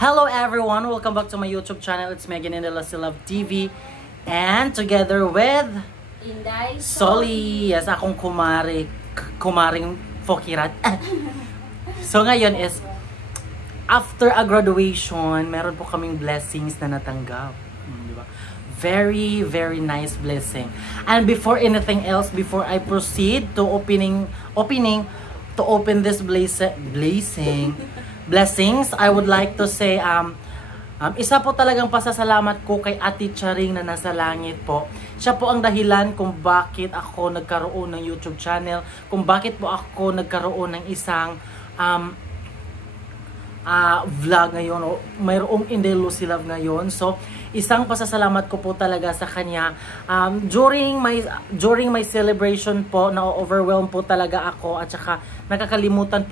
Hello everyone! Welcome back to my YouTube channel. It's Megan and Ella Still Love TV. And together with Inday Soli. Yes, akong kumaring Fokirat. So ngayon is after a graduation, meron po kaming blessings na natanggap. Diba? Very, very nice blessing. And before anything else, before I proceed to open this blessings, I would like to say, isa po talagang pasasalamat ko kay Ate Charing na nasa langit po. Siya po ang dahilan kung bakit ako nagkaroon ng YouTube channel, kung bakit po ako nagkaroon ng isang vlog ngayon, o mayroong Inday Lucy Love ngayon. So, isang pasasalamat ko po talaga sa kanya. During my celebration po, na-overwhelm po talaga ako at saka nakakalimutan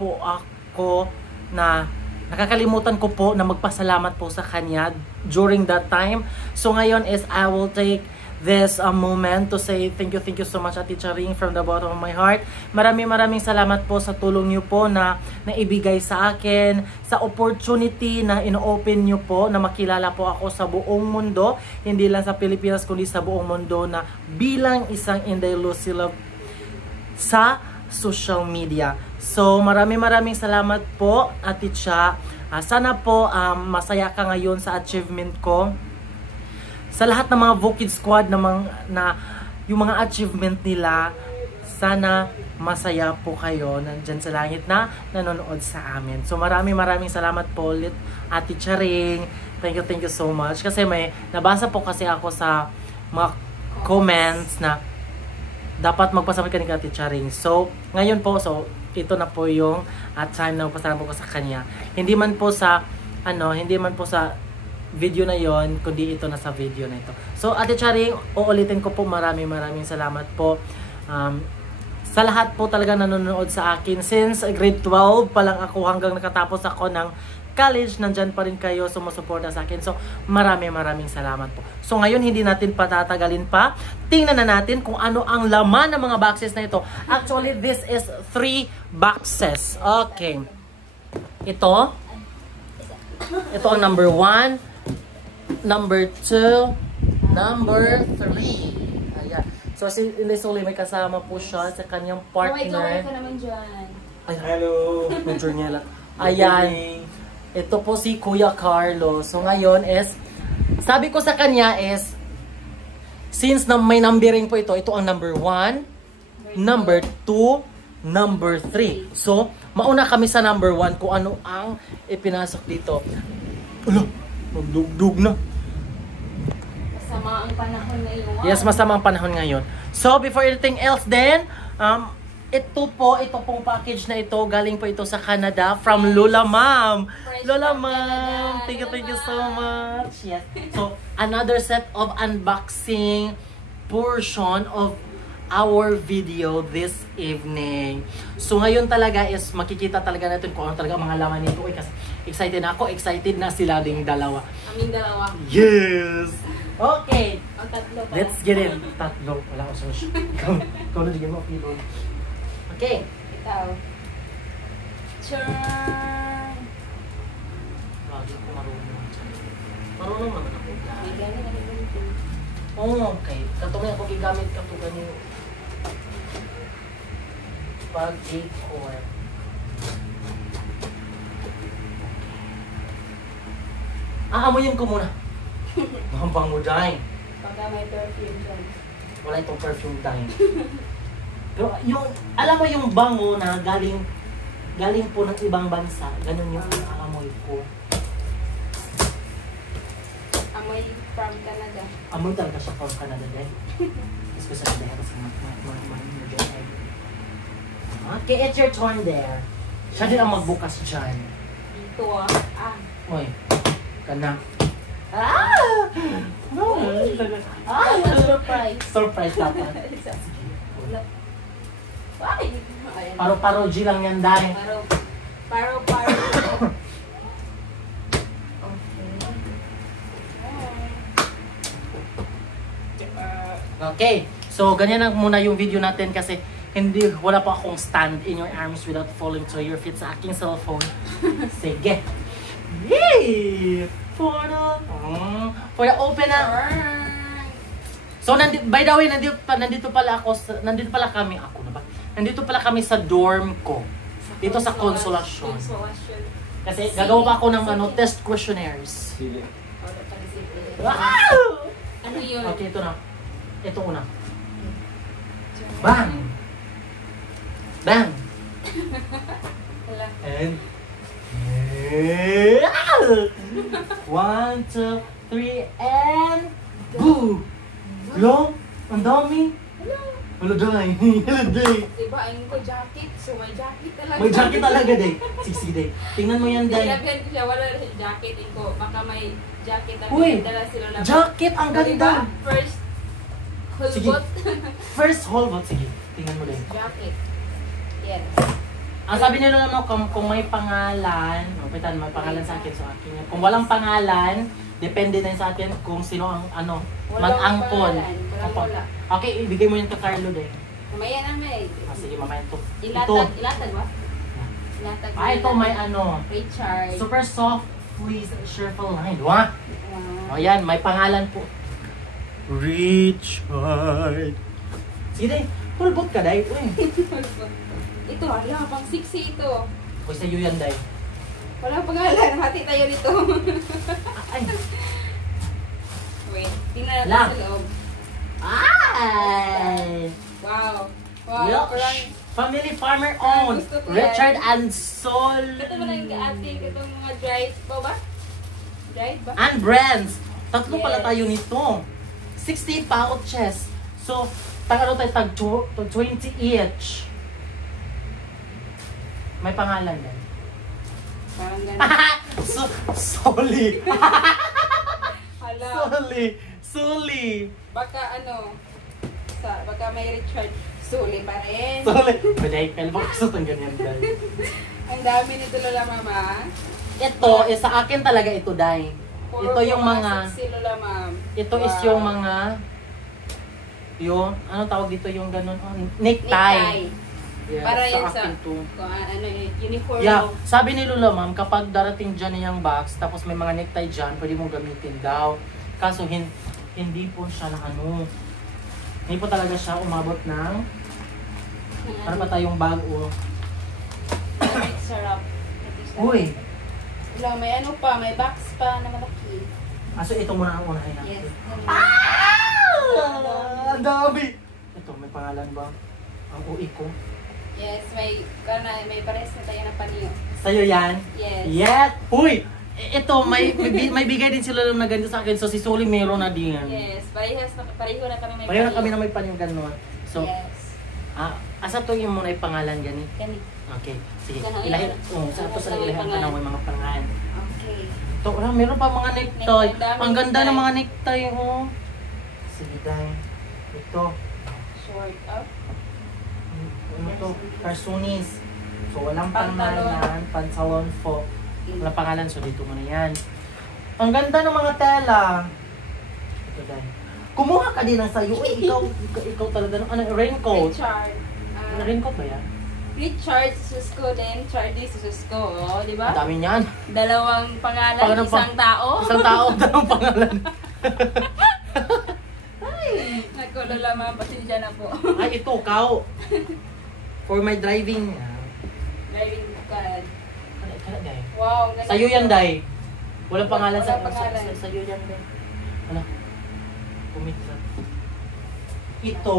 ko po na magpasalamat po sa kanya during that time. So ngayon is I will take this moment to say thank you so much Ate Charing from the bottom of my heart. Maraming salamat po sa tulong niyo po na naibigay sa akin, sa opportunity na ino-open niyo po na makilala po ako sa buong mundo, hindi lang sa Pilipinas kundi sa buong mundo, na bilang isang Inday Lucy Love sa social media. So maraming salamat po Ate Cha. Sana po masaya ka ngayon sa achievement ko. Sa lahat ng mga Vocid Squad na yung mga achievement nila, sana masaya po kayo nandyan sa langit na nanonood sa amin. So maraming salamat po ulit Ate Charing. Thank you so much. Kasi may nabasa po kasi ako sa mga comments na dapat magpasalamat ka ni Ate Charing. So ngayon po, ito na po yung time na magpasalamat ko sa kanya. Hindi man po sa video na yon, kundi ito na sa video na ito. So Ate Charing, uulitin ko po, maraming salamat po sa lahat po talaga nanonood sa akin. Since grade 12 pa lang ako hanggang nakatapos ako ng college, nandyan pa rin kayo sumusuporta sa akin. So maraming salamat po. So ngayon hindi natin patatagalin pa. Tingnan na natin kung ano ang laman ng mga boxes na ito. Actually, this is 3 boxes. Okay. Ito ang number 1, number 2, number 3. Ayan. So si Inday Soli may kasama po siya sa kanyang partner. ka naman dyan. Ay, hello. Major Niela. Ayan. Ito po si Kuya Carlo. So ngayon is, sabi ko sa kanya is, since may numbering po ito ang number 1, number 2, number 3. So, mauna kami sa number 1 kung ano ang ipinasok dito. Ala, magdugdug na. Masama ang panahon ngayon. Yes, masama ang panahon ngayon. So, before anything else then, ito pong package na ito, galing po ito sa Canada from Lola Ma'am. Lola Ma'am, thank you so much. Yes. So, another set of unboxing portion of our video this evening. So, ngayon talaga is makikita talaga natin kung ano talaga mga laman nito. Kasi excited na ako, excited na sila ding dalawa. Aming dalawa. Yes! Okay. Ang tatlo pa. Let's get it. Tatlo. Wala ko sushi. Ikaw na digyan mo, Pilo. Okay. Ikaw. Churn! Lagi ko marunong. Marunong naman ako. May gano'n na rin ito. Okay. Katulad ako gigamit ka ito ganyan. Pag-8-core. Amoyin ko muna. Mahampang mo dahil. Pagka may perfume dyan. Wala itong perfume dahil. Pero yung, alam mo yung bango na galing po ng ibang bansa, ganun yung amoy ko. Amoy from Canada. Amoy talaga siya from Canada din. Especially dahil sa okay, it's your turn there. Siya din ang magbukas dyan. Dito Uy, ka na. No! Surprise. Surprise dapat. Ay! Paro-paro G lang yan dahil. Paro. Okay, so ganyan lang muna yung video natin kasi wala pa akong stand in your arms without falling to your feet sa aking cellphone. Sige. Yay! For the open na. So, by the way, nandito pala kami. Ako na ba? Nandito pala kami sa dorm ko. Dito sa Consolacion. Kasi gagawa pa ako ng test questionnaires. Wow! Ano yun? Okay, ito na. Ito una. Bang! Bang! Wala. And... 1, 2, 3, and... Boo! Lo, ang dami. Wala day. Wala day. Diba, ayun ko jacket. So, may jacket talaga. May jacket talaga day. Sige day. Tingnan mo yan day. Nilagyan ko siya, wala na siya jacket. Ko, baka may jacket na Uy! dala sila lang. Jacket! Ang ganda! First, Sige. hulbot. First whole vote. Sige. Tingnan mo day. Jacket. Yes. Ang sabi nila naman kung may pangalan, may pangalan sa akin, so akin yan. Kung walang pangalan, depende na yun sa atin kung sino ang mag-angkon. Wala. Okay, ibigay mo yun kay Carlo din. Mamaya na may. Sige, mamaya ito. Ilatag ba? Ilatag. Ito may Richard. super soft, please, cheerful line. Diba? O yan, may pangalan po. Richard. Sige din, pulbot ka day. Uy. Ito, hala, pang 6 ito. Uy, sa'yo yan day. Walang pangalan, hati tayo nito. Ay. Wait, tingnan natin Lang. sa loob. Ay! Wow. Wow, Well, parang... family farmer owned. Gusto ko yan. Richard and Sol. Ito mo lang ating itong mga dried ba? Dried ba? And brands. Tatlo pala Yes. tayo nito. 60 pouches. So, tag 20 each. May pangalan din. Parang ganun. Soli. Hala. Soli. Baka baka may Richard Suli pa rin. Soli. Pwede, kailan ba gusto itong ganyan guys? Ang dami nito Lola Mama. Ito, sa akin talaga ito, Day. Ito yung mga... Si Lola Ma'am. Ito is yung mga... ano tawag dito yung ganun? Necktie. Yeah, Para yan sa akin to. uniform. Yeah, sabi ni Lola Ma'am, kapag darating dyan yung box, tapos may mga necktie dyan, pwede mong gamitin daw. Kaso hindi po siya na hindi po talaga siya umabot ng para pa tayong bag o. Sarap. Uy! Wala, may may box pa na malaki. So ito muna ang unahin natin. Yes. Ang dami! Ito, may pangalan ba? Ang UI ko. Yes, may pares na tayo na paniyo. Sa'yo yan? Yes. Yes! Uy! Ito, may bigay din sila na ganito sa akin. So si Soli meron na din. Yes, pareho na kami may Pareho na kami na may panyo gano'n. So, yes. asa to yung muna yung pangalan gani? Ganit. Okay, sige. Ganun, Ilahin. ilahin. Sa ito sa ilahin ka na may mga pangalan. Okay. Ito, meron pa mga necktie. Necktie, Ang ganda necktie. ng mga necktie, oh. Sige, dahil. Ito. Short up. Ano to? Carsunis. So, walang Pantalon. pangalan. Pantalon po. Walang pangalan. So, dito mo na yan. Ang ganda ng mga tela. Ito, dahil. Kumuha ka din ng sayo. Uy, ikaw talaga. Ano, raincoat. Richard. Raincoat ba yan? Richard Susko din. Charlie Susko. Oh, di ba? Ang dami niyan. Dalawang pangalan, Pangalan pa- isang tao. Isang tao, dalawang pangalan. Naku, Lola Ma'am, pasensya na po. Ay, ito, cow. For my driving. Driving card. Kala, Day. Wow, ganda. Sa'yo yan, Day. Walang pangalan Walang pangalan. Sa'yo yan, Day. Ano? Kumitra. Ito.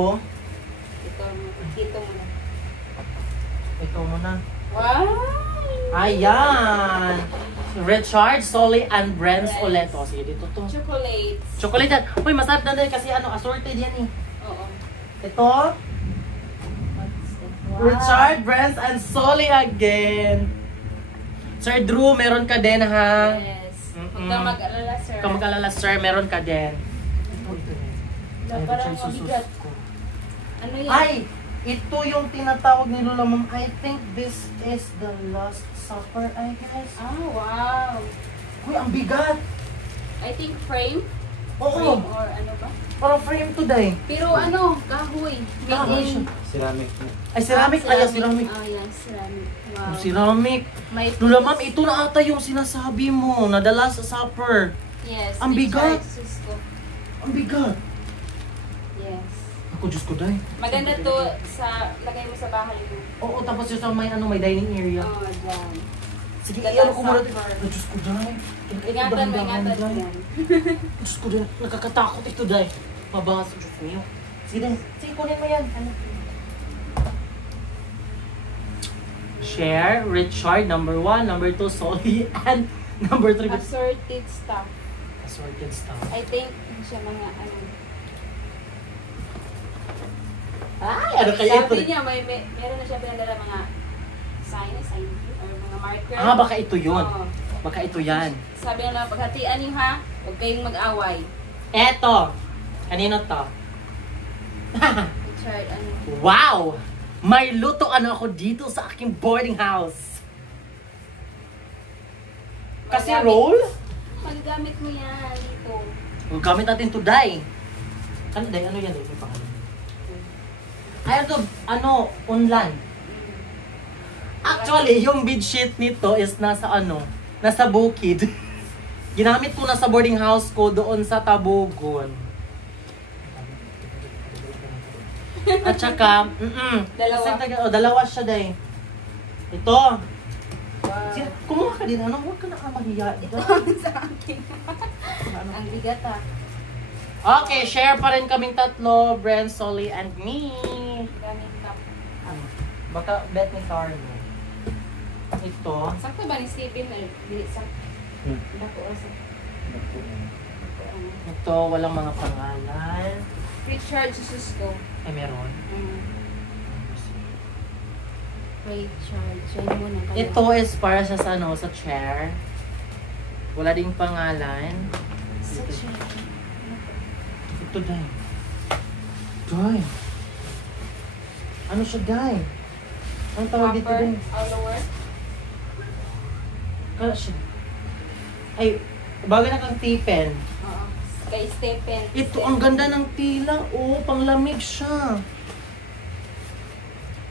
Ito mo na. Ito mo na. Wow! Ayan! Richard, Soli, and Brands Brands. ulit. O, sige, dito to. Chocolates. Chocolate yan. Uy, masarap na din kasi assorted yan eh. Oo. Ito, Wow. Richard, Brands, and Soli again. Sir Drew, meron ka din ha. Yes. Mm-mm. Huwag kang mag-alala, sir. Kung mag-alala, sir, meron ka din. Ito. Wala, Ay, parang Richard, mabigat. susus ko. Ano yan? Ay! Ito yung tinatawag ni Lola Ma'am. I think this is the Last Supper, I guess. Ah, wow. Uy, ang bigat! I think frame. Oo. Frame or ano ba? Parang frame today. Pero ano, kahoy. Kahoy Made in. Ceramic. Ay, ceramic. Ay, ceramic. Oh, yan, ceramic. Wow. Oh, ceramic. May Lula ma'am, ito na ata yung sinasabi mo na The Last Supper. Yes. Ang bigat. Richard Susco. Ang bigat. Yes. Ako, Diyos ko, day. Maganda to sa lagay mo sa bahay mo. Oo, tapos yung sa may, may dining area. Oh, dyan. Sige, The iyan Last ko muna. Supper. Ay, Diyos ko, day. Ingatan mo, ingatan mo yan. Diyos ko, day. Nakakatakot ito, day. Mabangas, Diyos niyo. Sige, day. Sige, kunin mo yan. Ano? Share, Richard, number 1, number 2, Solly, and number 3. Assorted stuff. Assorted stuff. I think hindi siya mga ano. Ay, ano kaya ito? Sabi niya, meron na siya pinadala mga sign or mga marker. Ah, baka ito yun. Oo. Baka ito yan. Sabi nila, paghatian niyo ha, huwag kayong mag-away. Eto. Kanino to? Richard, ano? Wow! May lutoan ako dito sa aking boarding house. Kasi Magagamit- roll? Magagamit mo yan dito. Gamit natin today. Ano day? Ano yan? May pangalan. Ay, ito, unlan. Actually, yung bedsheet nito is nasa nasa bukid. Ginamit ko na sa boarding house ko doon sa Tabogon. At saka, Dalawa. dalawa siya day. Ito. Wow. Kumuha ka din, huwag ka na mahiya. Sa akin. Ang bigat ah. Okay, share pa rin kaming tatlo, Bren, Solly, and me. Gamit ka. Baka bet ni Carlo. Ito. Sakto ba ni Stephen? Dili sakto. Dako sa. Ito, walang mga pangalan. Richard Susco. Ay, meron. Richard. Siya mo na kayo. Ito is para sa sa chair. Wala ding pangalan. Sa chair. Ito, Day. Day. Ano siya, Day? Anong tawag dito, Day? Follower. Kala siya. Ay, bagay na kang tipen. Oo. Kay Stephen. Ito, ang ganda ng tila. Oo, panglamig siya.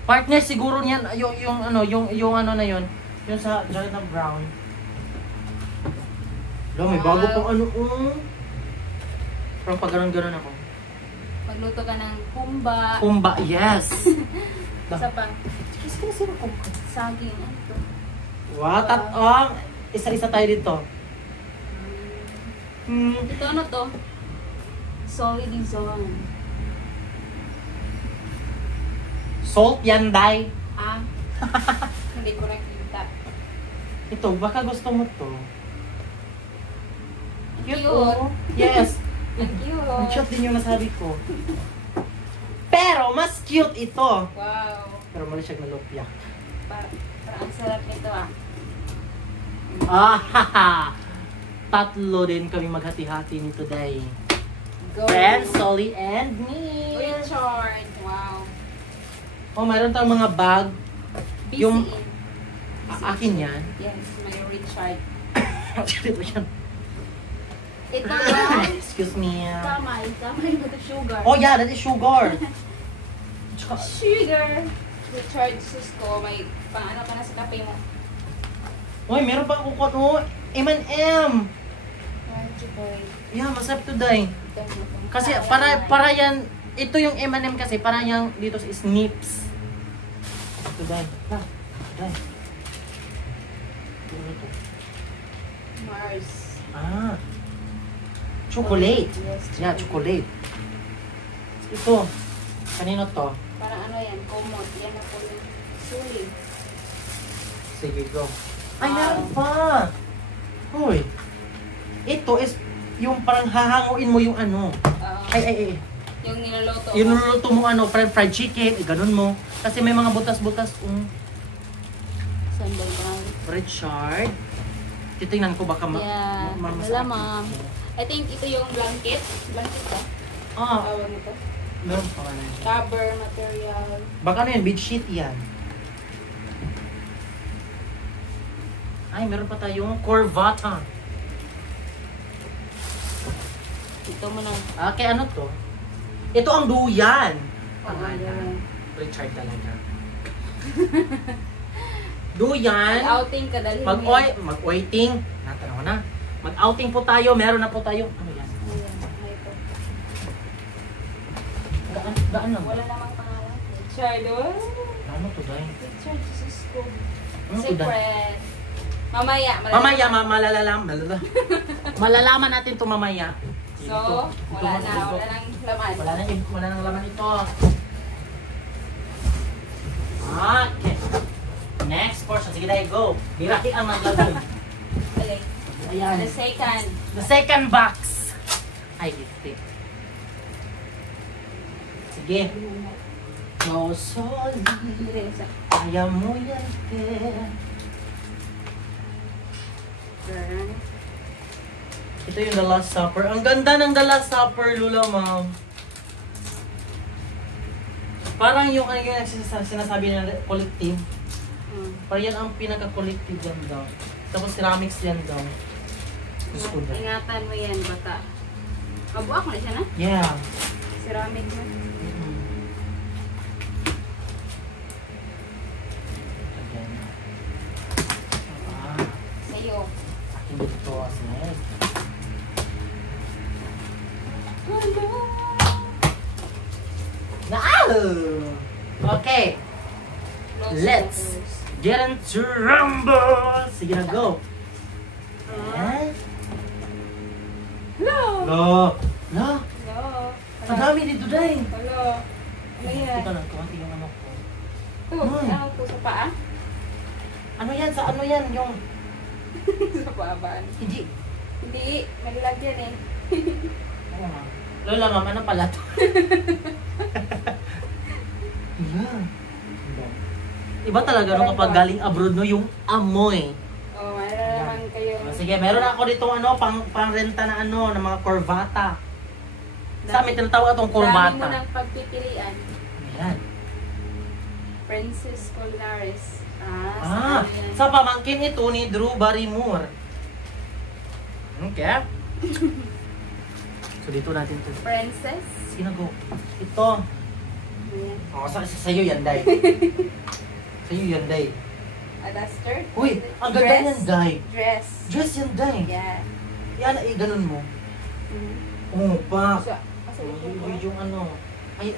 Partner siguro niyan, yung ano na yun. Yung sa jacket na brown. May bago pang Parang pag ganon ako. Magluto ka ng kumba. Kumba, yes! Isa pa. Kasi sino ko? Saging. Ano to? Wow, isa-isa tayo dito. Ito ano to? Solid zone. Salt yan, Day. Ah. Hindi ko nakita. Ito, baka gusto mo to. Cute, Cute. oh. Yes. Ang cute. Ang cute din yung nasabi ko. Pero, mas cute ito. Wow. Pero mali siya nalupya. Parang ang sarap nito ah. Haha! Tatlo din kami maghati-hati ni today. Go. Friend, Solly, and me. Richard. Wow. Oh, mayroon tayong mga bag. BCE. Yung- BCE. Akin yan. Yes, may Richard. Ito yan. Ito Excuse me. kamay. Kamay ba ito sugar? Oh yeah, that is sugar. Tsaka, Sugar. Richard Susco. May pang ano ka na sa kape mo. Uy, meron pa akong kuko. M&M. Crunchy boy. Yeah, masarap today. Ito mo to. Kasi Kaya para yan, ito yung M&M kasi, para yung dito sa Snips. Ito dahil. Dahil. Ano to? Mars. Ah. Chocolate. Yes, Yeah, chocolate. Ito. Kanino to? Parang ano yan, komot. Yan ako yung suli. Sige, go. Ay, Wow. meron pa. Hoy. Ito is yung parang hahanguin mo yung ano. Ay. Yung niluluto. Yung niluluto mo fried chicken, ganun mo. Kasi may mga butas-butas. Sunday brown. Richard. Titingnan ko baka Yeah. Wala, ma'am. I think ito yung blanket. Blanket ba? Ah, Tawag nito. meron pa nga. Cover material. Baka ano yan, bedsheet yan. Ay, meron pa tayong Corvata. Ito mo na. Okay, ano to? Ito ang duyan. Oo, yan. Richard talaga. Duyan. Outing ka dali. Mag-outing. Natanaw na. Mag-outing po tayo. Meron na po tayo. Ano yan? Ayan, ito. Daan lang. Wala namang pangalan. Richard, oh. Ano to, Day? Richard, Jesus ko. Ano to, Day? Secret. Mamaya. Mamaya, malalaman natin to mamaya. So, wala nang laman. Wala nang laman ito. Okay. Next portion. Sige, Day, go. Biraki ang maglalagay. Okay. Ayan. The second box. Ay, lipstick. Sige. Go solid. Kaya mo yan, Ito yung The Last Supper. Ang ganda ng The Last Supper, Lula, ma'am. Parang yung sinasabi na collective. Parang yan ang pinaka-collective yan daw. Tapos ceramics yan daw. Gusto ko daw. Ingatan mo yan, bata. Mabuak mo na siya na? Yeah. Ceramic mo. Sa'yo. Akin dito, Asnes. Okay. Let's get into rumble. Sige na, go. Ayan. Hello! Lo. Lo. Hello! Ang dami dito, Day. Hello! Ano yan? Ito lang, kumanti yung ano ko. Ito, ano ito sa paa? Ano yan? Sa ano yan? Yung... Sa paa ba? Hindi. Hindi, nalagyan eh. Oo, ma'am. Lola, ma'am, ano pala to? Yeah. Iba talaga nung kapag galing abroad, no? Yung amoy. Oh, mayroon naman kayo. Sige, meron ako dito ano, pang-renta na ano, ng mga corbata. Sa amin tinatawag itong Dami mo corbata. ng pagpipilian. Ayan. Princess Colnares. Sa pamangkin ito ni Drew Barrymore. Okay. So dito natin ito. Princess. Sino go? Ito. Ayan. Sa'yo yan, Day. Sa'yo yan, Day. A duster. Uy, ang ganda yan, Day. Dress. Dress yan, Day. Yeah. Yan, ganun mo. Oo, pa. Asa Yung ano. Ay,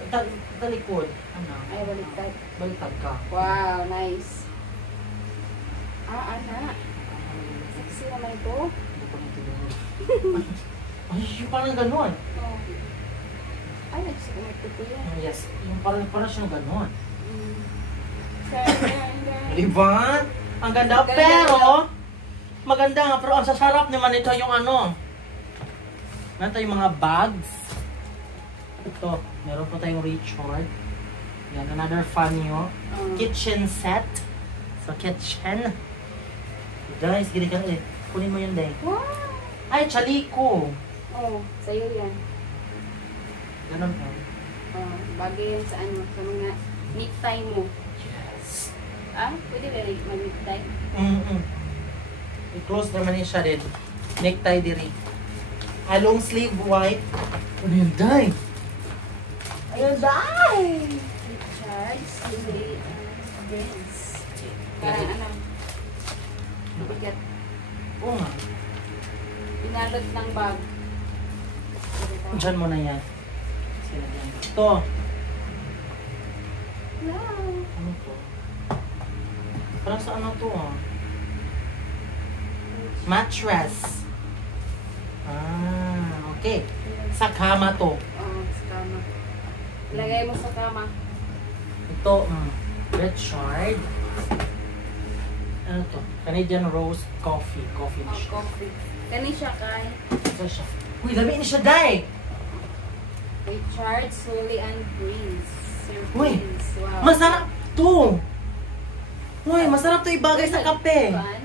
talikod. Ano? Ay, baliktad. Baliktad ka. Wow, nice. Ana. Sexy naman ito. Ay, yung parang ganun. Oh. Ay, nagsukumit ito yan. Yes, yung parang siyang ganun. Surrender. Diba? Ang ganda. Pero, maganda nga. Pero ang sasarap naman ito yung ano. Ito yung mga bags. Ito, meron po tayong Richard. Yan, another fanyo. Kitchen set. So, kitchen. Guys, gini ka eh. Kunin mo yun, Day. Wow! Ay, chaliko. Oh, sa'yo yan. Ganun po. Oh, bagay yan sa ano, sa mga necktie mo. Yes. Pwede ba rin mag-necktie? I-close naman niya siya rin. Necktie diri. Long sleeve white. Ano yun, Day? Ayun, Day! Richards, Brains. Parang ano, bigat. Oo nga. Pinalot ng bag. Diyan mo na yan. Sila dyan. Ito. Wow! Ano to? Parang sa ano to mattress. Okay. Sa kama to. Oh, sa kama. Ilagay mo sa kama. Ito, Richard. Ano to? Canadian Rose Coffee. Coffee na Oh, siya. coffee. Kani siya kay Ito siya. Uy, dami ni siya, Day! Richard, Sully, and Greens. Sir Uy, Greens. Wow. masarap to! Uy, masarap to ibagay sa kape. Pan?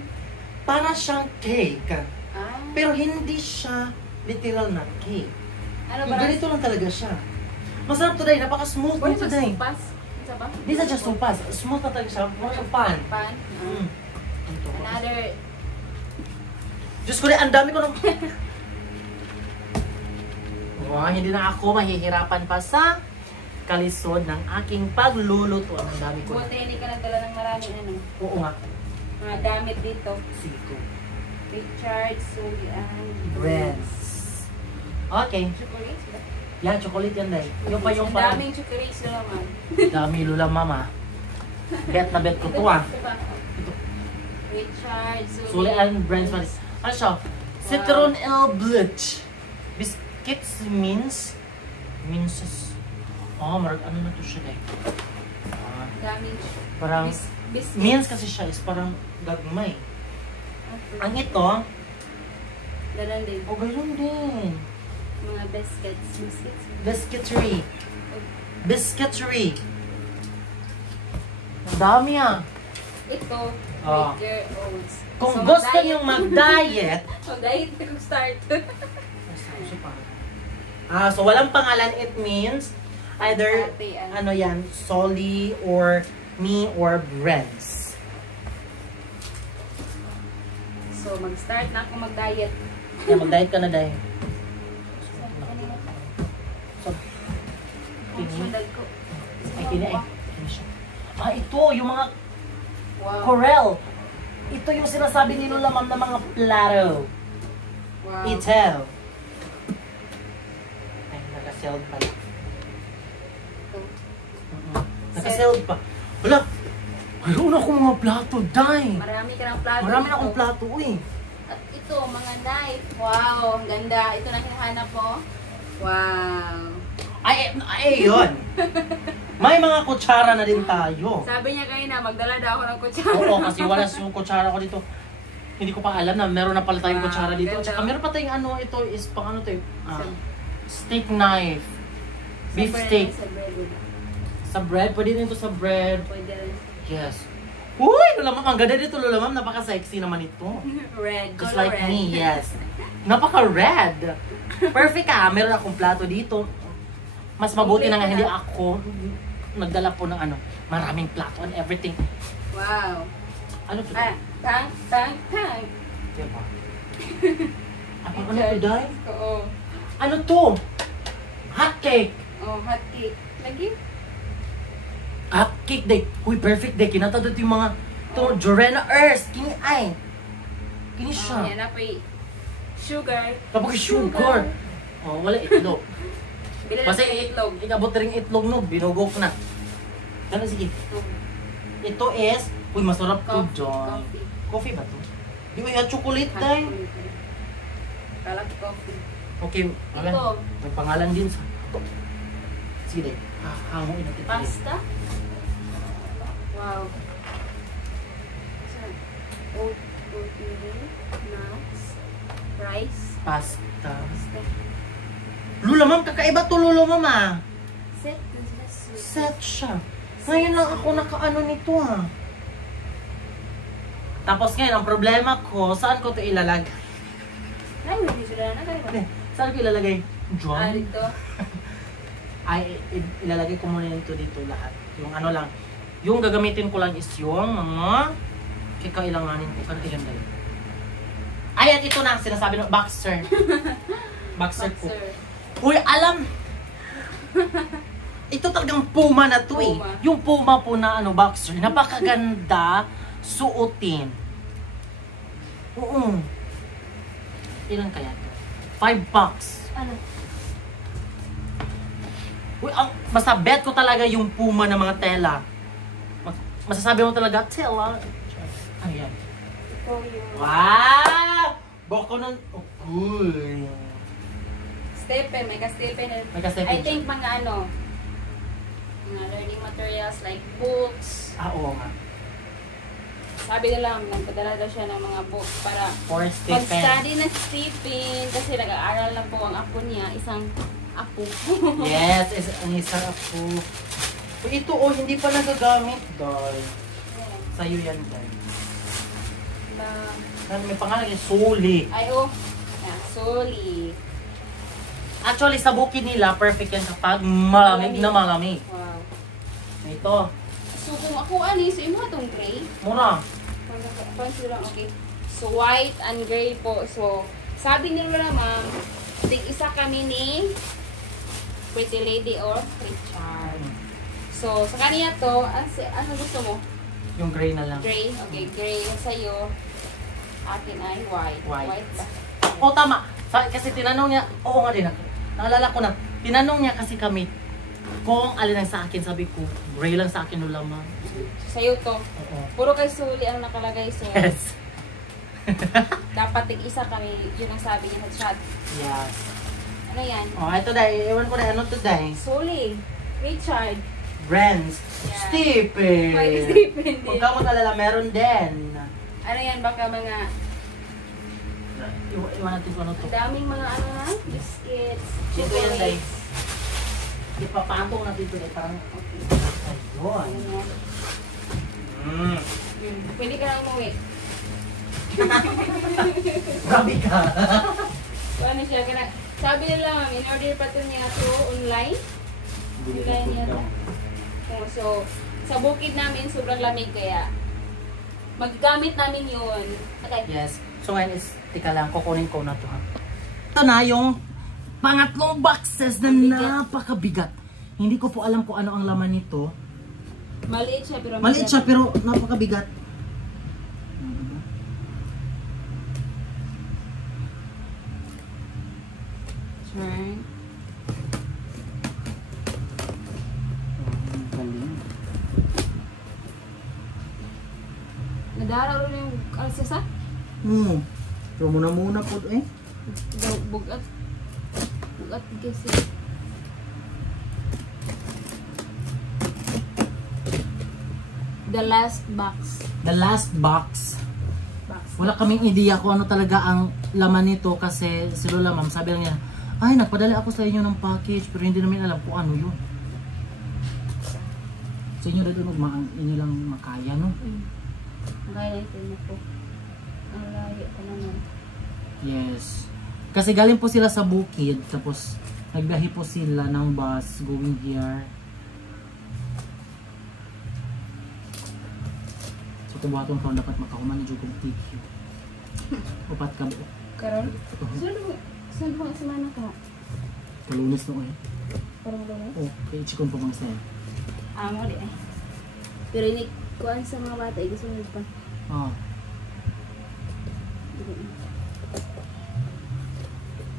Para siyang cake. Ah. Pero hindi siya literal na cake. Ano Yung ba? ganito lang talaga siya. Masarap to, Day. Napaka-smooth Ano nito, ba? Day. Supas? Isa ba? Hindi sa just tupas. Smooth na talaga siya. Mura siyang pan. Pan? Ito. Another... Diyos ko rin, ang dami ko ng... Oh, hindi na ako mahihirapan pa sa kalisod ng aking pagluluto. Ang dami ko. Buti hindi ka nagdala ng maraming ano. Oo nga. Mga damit dito. Sige. Richard, Sully, and Breads. Okay. Chocolates ba? Yan, chocolate yan dahil. Yung pa yung Ang parang... daming chocolates na naman. Dami lula mama. Bet na bet ko to ah. Richard, Sully and Breads. Ano siya? Citron L Bluch. Biscuits minces. Oh, marag ano na to siya dahil. Daming Parang... biscuits. Means kasi siya is parang gagmay. Ang ito, Dalan din. o ganoon din. Mga biscuits. Biscuitery. Biscuitery. Ang dami ah. Ito, Ah. Quaker Oats. Kung So, gusto mag-diet. niyong mag-diet, Mag-diet na kung start. so walang pangalan, it means either, Ate, ano yan, Solly or me or Breads. So, mag-start na ako mag-diet. Yan, mag-diet ka na dahil. So, Sundag ko. ay, kini siya. Ito, yung mga Wow. Corel. Ito yung sinasabi ni Lola Ma'am na mga plato. Wow. Ito. Ay, naka-sealed pala. Ito. Naka-sealed pa. Wala! Mayroon akong mga plato, day! Marami ka ng plato. Marami na dito. akong plato, eh. At ito, mga knife. Wow, ang ganda. Ito na hinahanap mo. Wow. Ay, yun! May mga kutsara na din tayo. Sabi niya kayo na, magdala daw ako ng kutsara. Oo, kasi wala yung kutsara ko dito. Hindi ko pa alam na meron na pala tayong Wow, kutsara dito. ganda. Tsaka meron pa tayong ano, ito is pang ano to, steak knife. Beef Sa bread, steak. Sa bread. Sa bread, pwede din ito sa bread. Pwede rin. Yes. Uy, Lola Ma'am, ang ganda dito, Lola Ma'am. Napaka-sexy naman ito. Red. Just Color like red. me, yes. Napaka-red. Perfect ah. Meron akong plato dito. Mas mabuti na nga hindi ako nagdala po ng ano, maraming plato and everything. Wow. Ano to? Tank. Diba? Ano to, Day? Oo. Ano to? Hot cake. Oh, hot cake. Lagi? Hot cake, Day. Uy, perfect, Day. Kinatadot yung mga to, Jorena Earth. Kini ay. Kini Oh, siya. yan na po sugar. Kapag sugar. Oh, wala itlog. Bila Basta lang ng itlog. ikabot rin itlog no, binugok na. Ano, sige. Ito is, uy, masarap to, John. Coffee ba to? Di ba yung chocolate, Day? Kalag coffee. Okay, wala. Ito. May pangalan din sa... Sige, Day. Hanguin natin. Pasta? Wow. Saan? Oatmeal, nuts, rice, Pasta. pasta. Lula, Ma'am, kakaiba to, Lula, Ma'am, ah. Set. Set. Set siya. Ngayon lang ako nakaano nito, ah. Tapos ngayon, ang problema ko, saan ko to ilalagay? Ay, hindi sila na kayo. Saan ko ilalagay? Ah, John? dito. Ay, ilalagay ko muna nito dito lahat. Yung ano lang. Yung gagamitin ko lang is yung mga kikailanganin ko. Kan ilan dahil. Ay, at ito na. Sinasabi ng boxer. Boxer ko. Boxer. Uy, alam! Ito talagang Puma na to eh. Puma. Yung Puma po na ano, boxer. Napakaganda suotin. Oo. Ilan kaya to? 5 bucks. Ano? Uy, basta bet ko talaga yung Puma na mga tela. Masasabi mo talaga, tela. Ano yan? Ito yung Wow! Baka nun, oh, cool. stepen. May ka-stepen. May ka-stepen I siya. think mga ano, mga learning materials like books. Oo nga. Sabi nila, nagpadala daw siya ng mga books para For stick pen. pag-study ng Stephen, kasi nag-aaral lang po ang apo niya, isang apo. Yes, ang isa po. Uy, ito oh, hindi pa nagagamit, doll. Sa'yo yan, doll. May pangalan yung Sully. Ay, oh. Yeah, Sully. Actually, sa bukid nila, perfect yan kapag malamig na malamig. Wow. Ito, So, kung ako ani, so imo itong gray. mura. Pansin lang, okay. So, white and gray po. So, sabi nila na ma'am, tig isa kami ni Pretty Lady or Richard. So, sa kanya to, ano gusto mo? Yung gray na lang. Gray? Okay, gray. Sa'yo, akin ay white. White. ba? Oh, tama. Kasi tinanong niya, oo nga din ako. Naalala ko na, tinanong niya kasi kami kung alin ang sa akin. Sabi ko, gray lang sa akin no lamang. Sa'yo to. Oo. Puro kay Suli ang nakalagay. So, Yes. dapat tig-isa kami. Yun ang sabi niya sa chat. Yes. Ano yan? Oh, ito dahil. Iwan ko na ano to dahil. Suli. Richard. Brands. Yeah. Stephen. Ay, Stephen din. Huwag ka mag-alala, meron din. Ano yan? Baka mga Iwan natin kung ano to. ang daming mga ano na? Biscuits. Ito yan dahil. Chocolates. Ipapatong natin ito dahil parang. Okay. Ayun. Ano yan? Pwede ka na umuwi. Grabe ka. Ano siya? Sabi nila, ma'am, in-order pa ito niya to online. Online yata. Oh, so, sa bukid namin, sobrang lamig kaya magagamit namin yun. Okay. Yes. So ngayon is, tika lang, kukunin ko na to ha. Ito na yung pangatlong boxes na napakabigat. Hindi ko po alam kung ano ang laman nito. Maliit siya pero Maliit siya pero napakabigat. Turn. Galing. Nadaraw rin yung kalsasa? So muna po eh. Bugat. Bugat kasi. The last box. The last box. Wala kaming idea kung ano talaga ang laman nito kasi si Lola Ma'am sabi lang niya, ay nagpadala ako sa inyo ng package pero hindi namin alam kung ano yun. Sa inyo rin inyo lang makaya no? Kaya ito na po. Ang layo pa naman. Yes. Kasi galing po sila sa bukid tapos nagbiyahe po sila ng bus going here. So tubuhatong ko dapat makahuman na jugong TQ. Upat ka ba? Karon? Saan ba ang semana ka? Kalunis no eh. Parang lunes? Okay, chikon po mga sa'yo. Mo di eh. Pero ini kuan sa mga bata, gusto mo pa. Oh.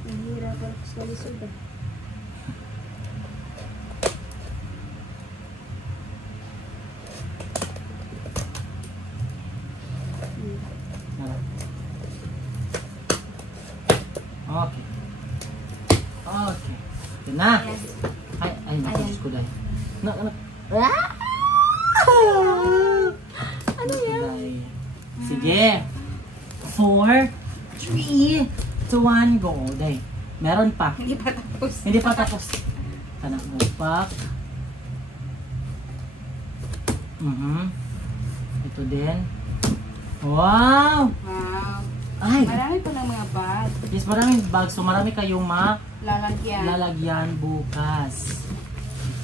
Ang hirap pa sa lisod ah. Okay. Okay. Ito na. Yes. Ay, nakulis ko dahil. Ano yan? Dahil. Sige. 4, 3, 2, 1, go. Dahil. Meron pa. Hindi pa tapos. Hindi pa tapos. Kanak mo pa. Ito din. Wow! Wow. Ay! Marami pa ng mga bag. Yes, maraming bags. So, marami kayong Lalagyan. lalagyan bukas.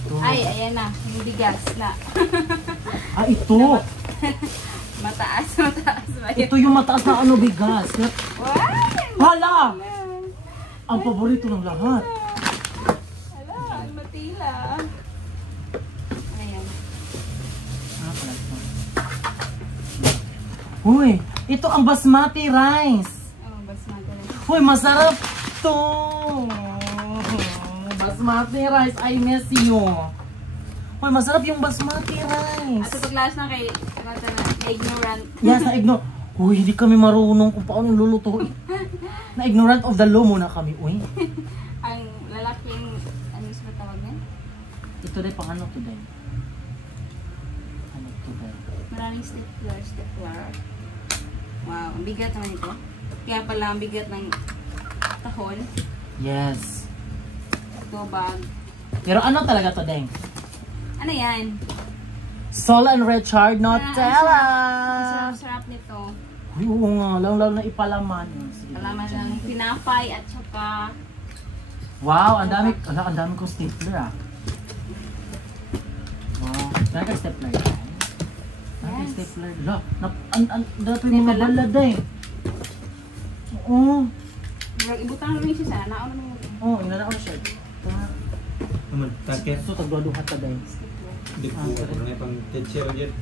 Ito. Ay, ayan na. Yung bigas na. Ah, ito! Mataas ba yun? Ito yung mataas na ano bigas. Wow! Hala! Ang paborito ng lahat. Hala, matila. Ayan. Ah, pala ito. Uy! Ito ang basmati rice. Oh, basmati rice. Uy, masarap to! Basmati rice, I miss you. Uy, masarap yung basmati rice. At ito class na kay ignorant. Yes, na-ignore. Uy, hindi kami marunong kung paano lulutuin. Na-ignorant of the law muna kami, uy. Ang lalaking, ano yung ba tawag niya? Ito dahil pang ano to dahil? Ano to dahil? Maraming stapler. Wow, ang bigat naman ito. Kaya pala ang bigat ng tahon. Yes. Ito bag. Pero ano talaga to, Deng? Ano yan? Sol and Richard Nutella! Ang sarap-sarap nito. Ay, oo nga. Lalo na ipalaman. Sige. Alaman ng pinapay at saka Wow, ang dami kong stapler ah. Wow, meron ka stapler yan? Meron ka stapler. Lo, dapat yung mga balad eh. Oo. ibutang namin siya sana. Naon naman yun. Oo, inala ko na siya. Ito nga. Naman, takir. So, tagduha ka dahil. Hindi po ako na pang teacher dyan.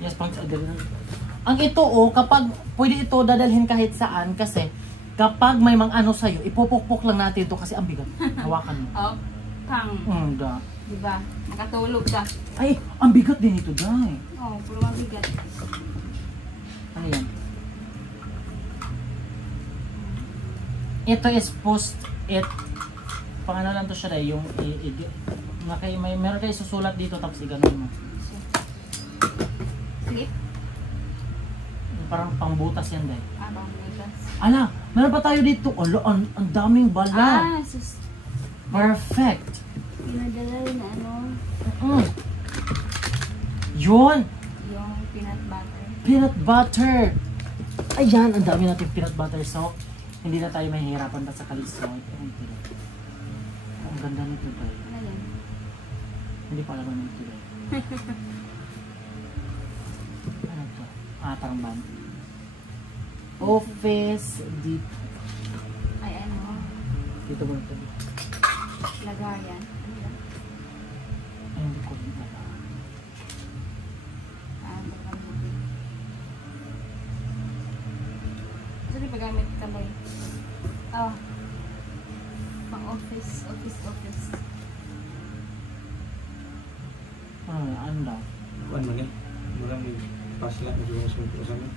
Yes, pang ang ito kapag pwede ito dadalhin kahit saan kasi kapag may mga ano sa'yo, ipupukpok lang natin ito kasi ang bigat. Hawakan mo. Oh, pang. Da. Diba? Nakatulog ka. Ay, ang bigat din ito, dahil. Oh, puro mabigat. Ano yan? Ito is post-it. Pangano lang to siya dahil yung meron kayo susulat dito tapos i-ganon mo. Slip? Parang pangbutas yan dahil. Pangbutas. Ala, meron pa tayo dito. Ala, ang daming bala. Sus. Perfect. Pinadala na ano? Yun. Yung peanut butter. Peanut butter. Ayan, ang dami natin peanut butter. So, hindi na tayo mahihirapan pa sa kalisoy. Ang ganda nito dahil. Ano yan? Hindi pa alam nito dahil. Ano to? Parang band. Office dito. Ay, ano? Dito mo ito. Lagayan. Ano yan? Ay, hindi ko rin alam. Baka movie. Sorry, pagamit kamay. Oh. Pang office. Ano daw? Ano man yan? Marang may pasla na siguro sa amin.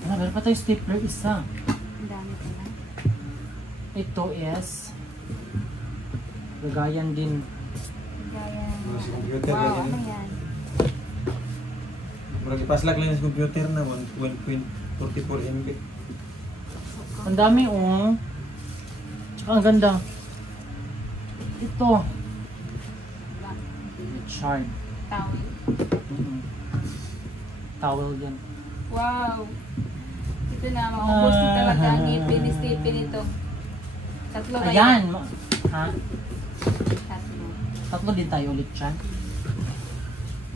Ano, meron pa tayo stapler isa. Ang dami ko na. Ito is lagayan din. Lagayan. Sa computer Wow, lagi ano na. yan? Marang ipaslak lang sa computer na 1.44 MB. Ang dami Tsaka ang ganda. Ito. Shard. Towel. Towel yan. Wow! Ito na, maubos na talaga ang ipin ito. Tatlo kayo. Ayan! Ha? Tatlo. Tatlo din tayo ulit dyan.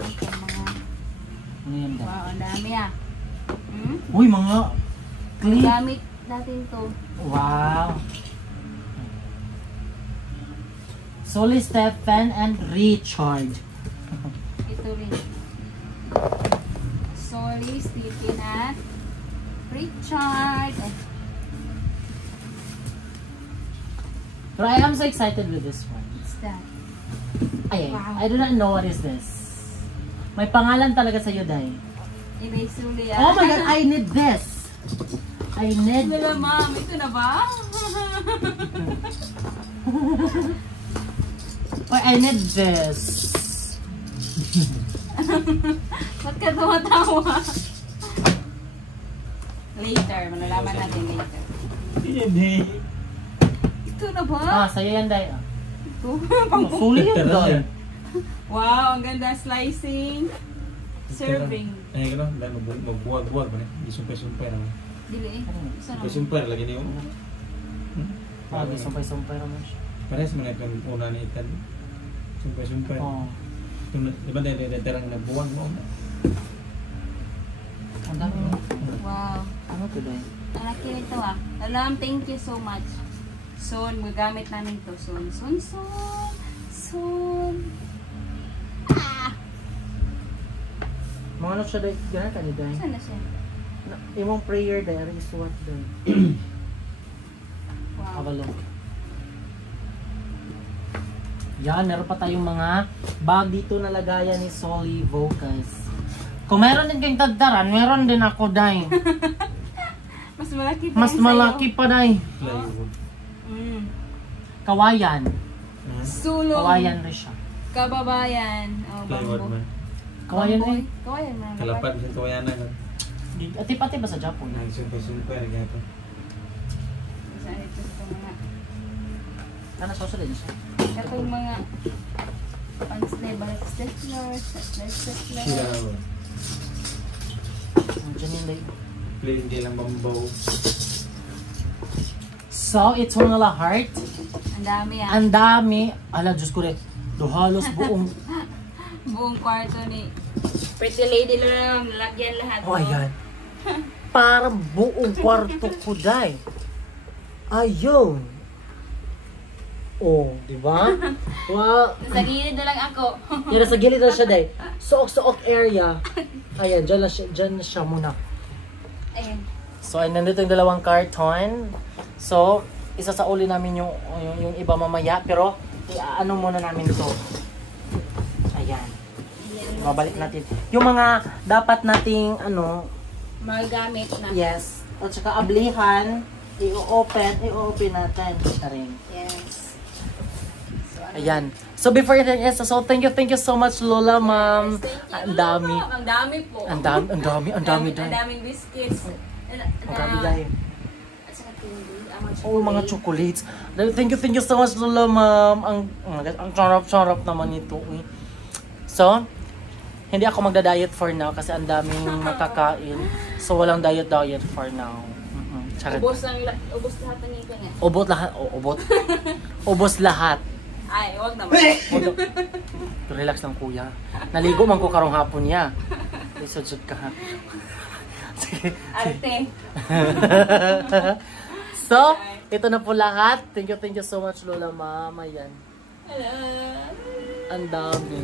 Ito mga... Ano yan dyan? Wow, ang dami ah. Uy, mga clip! Gamit natin to. Wow! Solly, Stefan, and Richard. Ito rin. Sorry, Stephen at Richard. But I am so excited with this one. What's that? Ay, Wow. I do not know what is this. May pangalan talaga sa iyo, Day. Ibay-suli ah. Oh my God, I need this. I need... Wala, ma'am. Ito na ba? Oh, I need this. Ba't ka tawa-tawa? Later. Malalaman natin later. Hindi. Ito na ba? Sa'yo yan, Day. Ito. Suli yan, Day. Wow, ang ganda. Slicing. Serving. Ay, gano'n. Dahil magbuwag-buwag ba na? Hindi sumpay-sumpay naman. Dili eh. Isa naman. Sumpay lagi niyo. Di sumpay-sumpay naman siya. Parehas man ito ang una ni Itan. Sumpay-sumpay. Oh. Di ba dahil nadarang nagbuwag mo? Ang dami mo. Wow. Ano to, Day? Ang laki nito ah. Alam, thank you so much. Soon, magamit namin to. Soon. Mga ano siya, Day? Gano'n ka ni Day? Saan na siya? Imong prayer, Day. Aring isuwat, Day. Wow. Have a look. Yan, meron pa tayong mga bag dito na lagayan ni Solly Vocals. Kung meron din kayong tagtaran, meron din ako, Day. Mas malaki pa Mas yung malaki pa, Day. Plywood. Mm. Kawayan. Sulong. Kawayan rin siya. Kababayan. Oh, Plywood bambo. man. Kawayan Bamboy. rin. Kawayan man. Kalapad sa kawayanan. Ati-pati ba sa Japon? Nagsumpay-sumpay lagi ito. Saan ito sa mga... Ano, susunod siya. Itong mga... Stapler. Siya. Diyan yun, Day. Plain di lang bambaw. So, ito nga heart. Ang dami ah. Ang dami. Ala, Diyos ko rin. Halos buong... Buong kwarto ni Pretty Lady lang. Lalagyan lahat. Oh, ayan. Parang buong kwarto ko, Day. Ayun. Oh, di ba? Wow. Nasa gilid na lang ako. Yan, nasa gilid na siya, day. Suok-suok area. Ayan, dyan na siya muna. Ayan. So, ay nandito yung dalawang karton. So, isa sa uli namin yung iba mamaya. Pero, ano muna namin ito. Ayan. Mabalik natin. Yung mga dapat nating, Magagamit na. yes. At saka ablihan, i-open natin. Siya rin. Yes. So, Ayan. So, before anything else, so thank you so much, Lola, ma'am. Thank you, Ang Lola, dami. ma'am. Ang dami po. Ang dami Ang dahil. daming biscuits. Ang dami dahil. At saka candy. Ang Oh, mga chocolates. Thank you so much, Lola, ma'am. Ang sarap naman ito. Eh. So, hindi ako magda-diet for now kasi ang daming makakain. So, walang diet for now. Charot. Ubos lahat ng ngipin nga. Ubot lahat. Ubot. Ubos lahat. Ay, wag naman. Relax lang, kuya. Naligo man ko karong hapon niya. Isodjud ka ha. Sige. Arte. So, ito na po lahat. Thank you so much, Lola, ma'am. Ayan. Hello. Ang dami.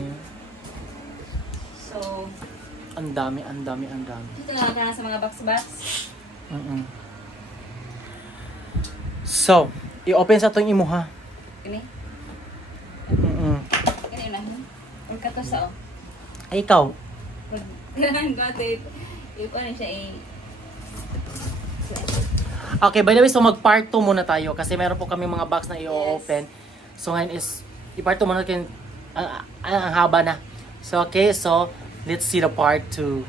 So, Ang dami. dito nga ka na sa mga box-box. So, i-open sa itong imuha. Kini? Mm-mm. Kini na. Huwag ka to sa o. Ay, ikaw. Kailangan ko ito. Ano siya Okay, by the way, so mag-part 2 muna tayo kasi meron po kami mga box na i-open. So, ngayon is, i-part 2 muna natin. Ang haba na. So, okay, so, let's see the part 2.